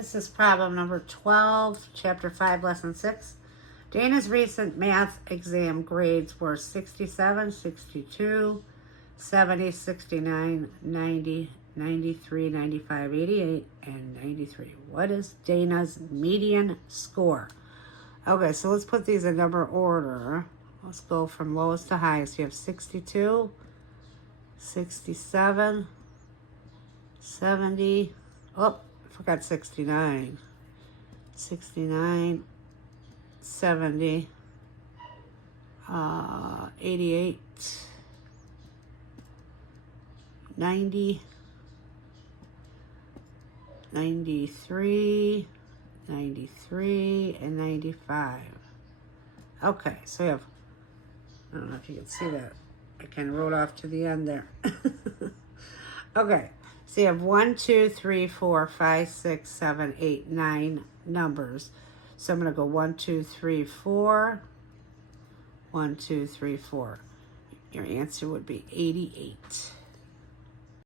This is problem number 12, chapter 5, lesson 6. Dana's recent math exam grades were 67, 62, 70, 69, 90, 93, 95, 88, and 93. What is Dana's median score? Okay, so let's put these in number order. Let's go from lowest to highest. You have 62, 67, 70, oh, I forgot 69, 69, 70, 88, 90, 93, 93, and 95. Okay, so we have, I don't know if you can see that. I kind of wrote off to the end there. Okay, so you have 1, 2, 3, 4, 5, 6, 7, 8, 9 numbers. So I'm going to go 1, 2, 3, 4. 1, 2, 3, 4. Your answer would be 88.